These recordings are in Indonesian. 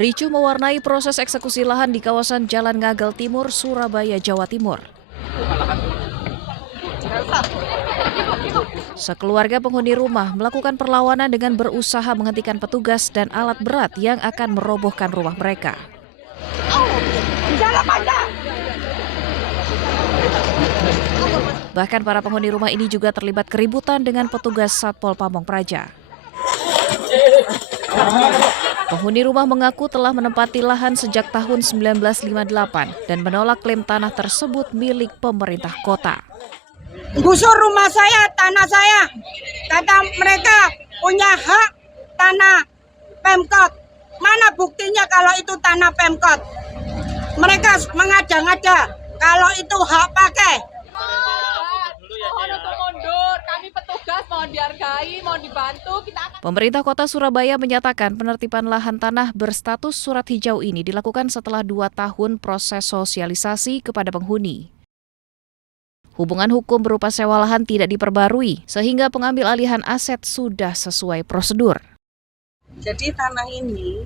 Ricuh mewarnai proses eksekusi lahan di kawasan Jalan Ngagel Timur, Surabaya, Jawa Timur. Sekeluarga penghuni rumah melakukan perlawanan dengan berusaha menghentikan petugas dan alat berat yang akan merobohkan rumah mereka. Bahkan para penghuni rumah ini juga terlibat keributan dengan petugas Satpol Pamong Praja. Penghuni rumah mengaku telah menempati lahan sejak tahun 1958 dan menolak klaim tanah tersebut milik pemerintah kota. Gusur rumah saya, tanah saya. Kata mereka punya hak tanah Pemkot. Mana buktinya kalau itu tanah Pemkot? Mereka mengada-ngada kalau itu hak pakai. Mohon untuk mundur, kami petugas mohon dihargai, mohon dibantu. Pemerintah Kota Surabaya menyatakan penertiban lahan tanah berstatus surat hijau ini dilakukan setelah 2 tahun proses sosialisasi kepada penghuni. Hubungan hukum berupa sewa lahan tidak diperbarui, sehingga pengambil alihan aset sudah sesuai prosedur. Jadi tanah ini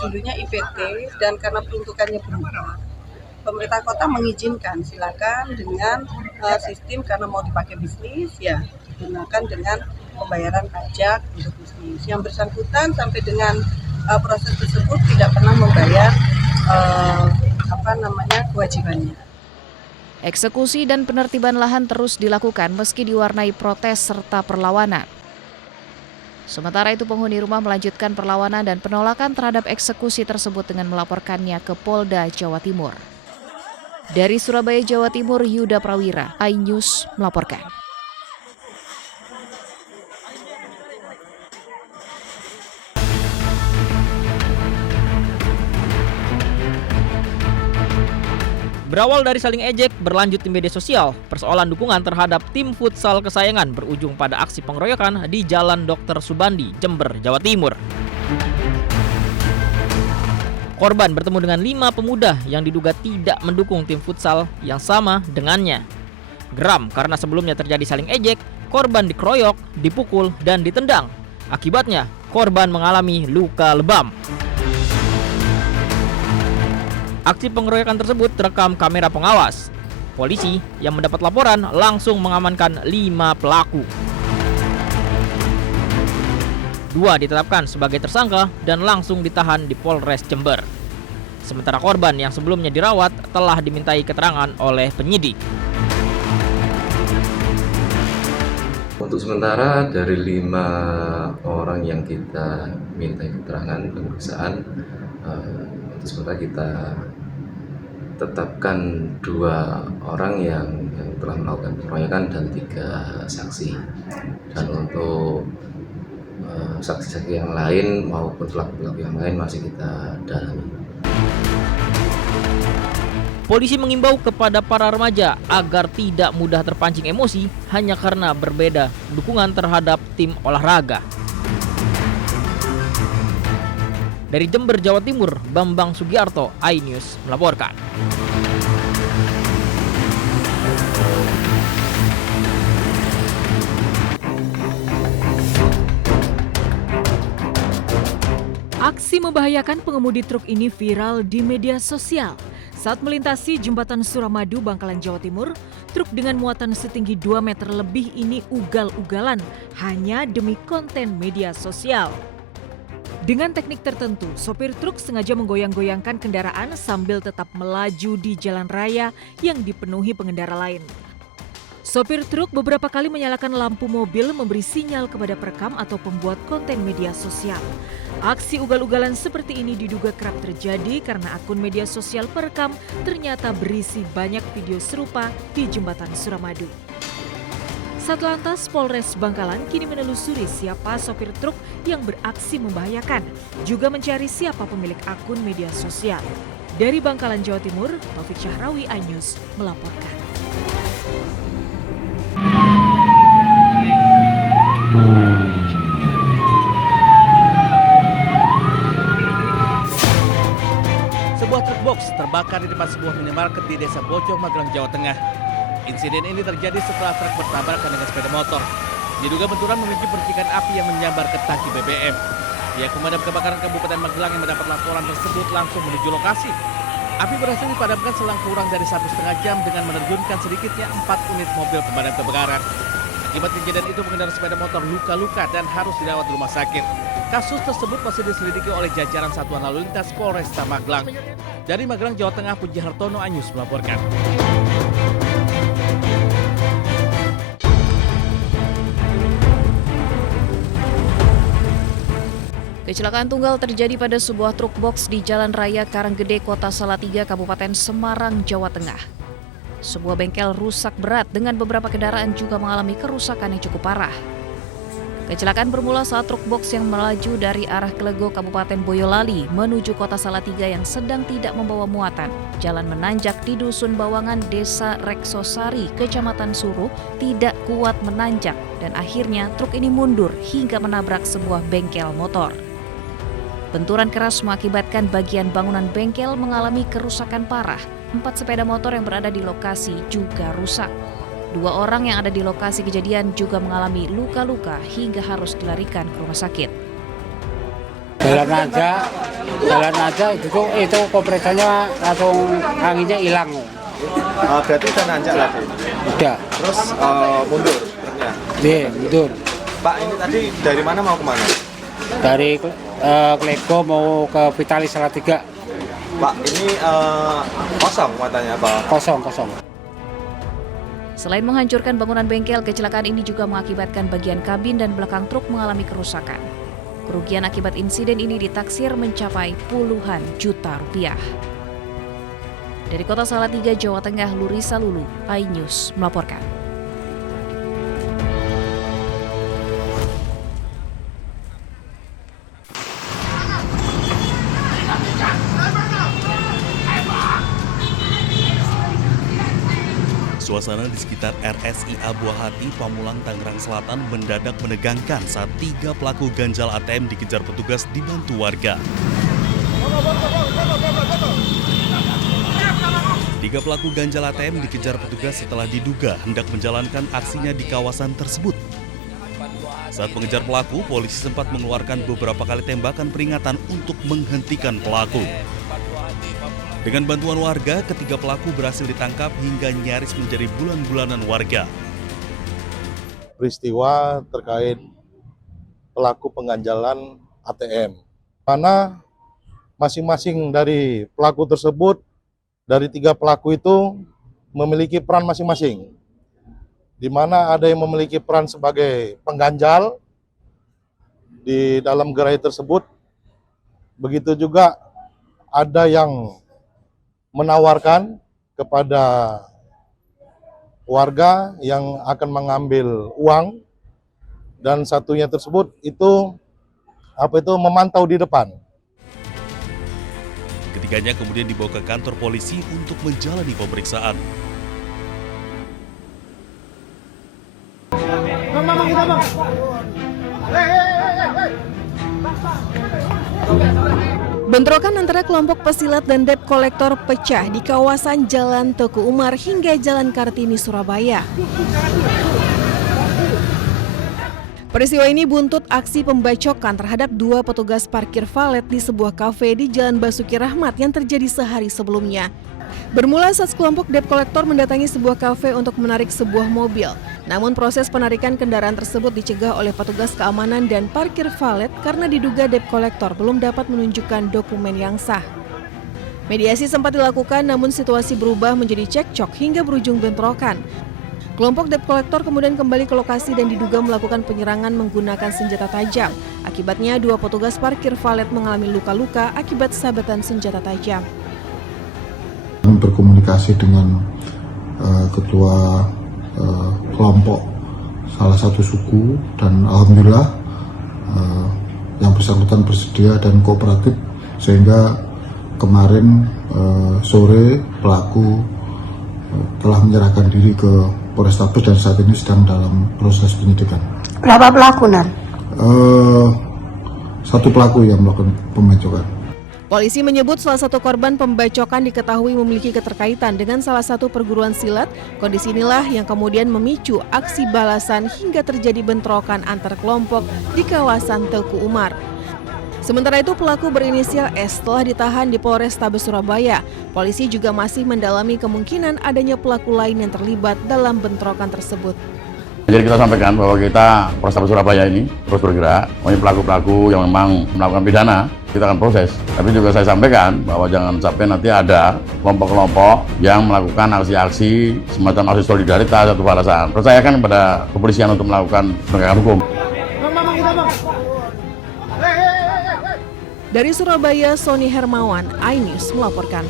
dulunya IPT dan karena peruntukannya berubah, pemerintah kota mengizinkan silakan dengan sistem karena mau dipakai bisnis ya digunakan dengan pembayaran pajak untuk bisnis. Yang bersangkutan sampai dengan proses tersebut tidak pernah membayar kewajibannya. Eksekusi dan penertiban lahan terus dilakukan meski diwarnai protes serta perlawanan. Sementara itu penghuni rumah melanjutkan perlawanan dan penolakan terhadap eksekusi tersebut dengan melaporkannya ke Polda Jawa Timur. Dari Surabaya, Jawa Timur, Yuda Prawira, iNews melaporkan. Berawal dari saling ejek, berlanjut di media sosial, persoalan dukungan terhadap tim futsal kesayangan berujung pada aksi pengeroyokan di Jalan Dr. Subandi, Jember, Jawa Timur. Korban bertemu dengan 5 pemuda yang diduga tidak mendukung tim futsal yang sama dengannya. Geram karena sebelumnya terjadi saling ejek, korban dikeroyok, dipukul, dan ditendang. Akibatnya, korban mengalami luka lebam. Aksi pengeroyokan tersebut terekam kamera pengawas. Polisi yang mendapat laporan langsung mengamankan 5 pelaku. 2 ditetapkan sebagai tersangka dan langsung ditahan di Polres Jember. Sementara korban yang sebelumnya dirawat telah dimintai keterangan oleh penyidik. Untuk sementara dari 5 orang yang kita minta keterangan pemeriksaan, untuk sementara kita tetapkan 2 orang yang telah melakukan pengeroyokan dan 3 saksi. Dan untuk saksi-saksi yang lain maupun pelaku-pelaku yang lain masih kita dalami. Polisi mengimbau kepada para remaja agar tidak mudah terpancing emosi hanya karena berbeda dukungan terhadap tim olahraga. Dari Jember, Jawa Timur, Bambang Sugiarto, iNews melaporkan. Aksi membahayakan pengemudi truk ini viral di media sosial. Saat melintasi jembatan Suramadu, Bangkalan, Jawa Timur, truk dengan muatan setinggi 2 meter lebih ini ugal-ugalan hanya demi konten media sosial. Dengan teknik tertentu, sopir truk sengaja menggoyang-goyangkan kendaraan sambil tetap melaju di jalan raya yang dipenuhi pengendara lain. Sopir truk beberapa kali menyalakan lampu mobil memberi sinyal kepada perekam atau pembuat konten media sosial. Aksi ugal-ugalan seperti ini diduga kerap terjadi karena akun media sosial perekam ternyata berisi banyak video serupa di jembatan Suramadu. Satlantas Polres Bangkalan kini menelusuri siapa sopir truk yang beraksi membahayakan, juga mencari siapa pemilik akun media sosial. Dari Bangkalan, Jawa Timur, Taufik Syahrawi, iNews melaporkan. Sebuah truk box terbakar di depan sebuah minimarket di Desa Bojong, Magelang, Jawa Tengah. Insiden ini terjadi setelah truk bertabrakan dengan sepeda motor. Diduga benturan memicu percikan api yang menyambar ke tangki BBM. Pihak pemadam kebakaran Kabupaten Magelang yang mendapat laporan tersebut langsung menuju lokasi. Api berhasil dipadamkan selang kurang dari 1,5 jam dengan menerjunkan sedikitnya 4 unit mobil pemadam kebakaran. Akibat kejadian itu pengendara sepeda motor luka-luka dan harus dirawat di rumah sakit. Kasus tersebut masih diselidiki oleh jajaran Satuan Lalu Lintas Polresta Magelang. Dari Magelang, Jawa Tengah, Puji Hartono, Anyus melaporkan. Kecelakaan tunggal terjadi pada sebuah truk box di Jalan Raya Karanggede, Kota Salatiga, Kabupaten Semarang, Jawa Tengah. Sebuah bengkel rusak berat dengan beberapa kendaraan juga mengalami kerusakan yang cukup parah. Kecelakaan bermula saat truk box yang melaju dari arah Klego, Kabupaten Boyolali menuju Kota Salatiga yang sedang tidak membawa muatan. Jalan menanjak di Dusun Bawangan, Desa Reksosari, Kecamatan Suruh, tidak kuat menanjak dan akhirnya truk ini mundur hingga menabrak sebuah bengkel motor. Benturan keras mengakibatkan bagian bangunan bengkel mengalami kerusakan parah. 4 sepeda motor yang berada di lokasi juga rusak. 2 orang yang ada di lokasi kejadian juga mengalami luka-luka hingga harus dilarikan ke rumah sakit. Jalan aja itu kompresornya langsung anginnya hilang. Berarti udah nanjak lagi? Udah. Terus mundur truknya? Iya, mundur. Pak, ini tadi dari mana mau kemana? Dari Klego mau ke Vitalis Salatiga. Pak, ini kosong matanya apa? Kosong. Selain menghancurkan bangunan bengkel, kecelakaan ini juga mengakibatkan bagian kabin dan belakang truk mengalami kerusakan. Kerugian akibat insiden ini ditaksir mencapai puluhan juta rupiah. Dari Kota Salatiga, Jawa Tengah, Lurisa Lulu, iNews melaporkan. Suasana di sekitar RSIA Buah Hati, Pamulang, Tangerang Selatan mendadak menegangkan saat 3 pelaku ganjal ATM dikejar petugas dibantu warga. 3 pelaku ganjal ATM dikejar petugas setelah diduga hendak menjalankan aksinya di kawasan tersebut. Saat mengejar pelaku, polisi sempat mengeluarkan beberapa kali tembakan peringatan untuk menghentikan pelaku. Dengan bantuan warga, ketiga pelaku berhasil ditangkap hingga nyaris menjadi bulan-bulanan warga. Peristiwa terkait pelaku pengganjalan ATM, mana masing-masing dari pelaku tersebut, dari 3 pelaku itu memiliki peran masing-masing, di mana ada yang memiliki peran sebagai pengganjal di dalam gerai tersebut, begitu juga ada yang menawarkan kepada warga yang akan mengambil uang, dan satunya tersebut itu memantau di depan. Ketiganya kemudian dibawa ke kantor polisi untuk menjalani pemeriksaan. Bentrokan antara kelompok pesilat dan debt kolektor pecah di kawasan Jalan Teku Umar hingga Jalan Kartini, Surabaya. Peristiwa ini buntut aksi pembacokan terhadap 2 petugas parkir valet di sebuah kafe di Jalan Basuki Rahmat yang terjadi sehari sebelumnya. Bermula saat kelompok debt kolektor mendatangi sebuah kafe untuk menarik sebuah mobil. Namun proses penarikan kendaraan tersebut dicegah oleh petugas keamanan dan parkir valet karena diduga debt kolektor belum dapat menunjukkan dokumen yang sah. Mediasi sempat dilakukan, namun situasi berubah menjadi cekcok hingga berujung bentrokan. Kelompok debt kolektor kemudian kembali ke lokasi dan diduga melakukan penyerangan menggunakan senjata tajam. Akibatnya 2 petugas parkir valet mengalami luka-luka akibat sabetan senjata tajam. Berkomunikasi dengan ketua kelompok salah satu suku, dan alhamdulillah yang bersangkutan bersedia dan kooperatif, sehingga kemarin sore pelaku telah menyerahkan diri ke Polrestabes dan saat ini sedang dalam proses penyidikan. Berapa pelaku, Nan? 1 pelaku yang melakukan pembacokan. Polisi menyebut salah satu korban pembacokan diketahui memiliki keterkaitan dengan salah satu perguruan silat. Kondisi inilah yang kemudian memicu aksi balasan hingga terjadi bentrokan antar kelompok di kawasan Teku Umar. Sementara itu pelaku berinisial S telah ditahan di Polrestabes Surabaya. Polisi juga masih mendalami kemungkinan adanya pelaku lain yang terlibat dalam bentrokan tersebut. Jadi kita sampaikan bahwa kita Polrestabes Surabaya ini terus bergerak, pelaku-pelaku yang memang melakukan pidana kita akan proses. Tapi juga saya sampaikan bahwa jangan sampai nanti ada kelompok-kelompok yang melakukan aksi-aksi semacam aksi solidaritas atau balasan. Percayakan kepada kepolisian untuk melakukan penegakan hukum. Dari Surabaya, Sony Hermawan, iNews melaporkan.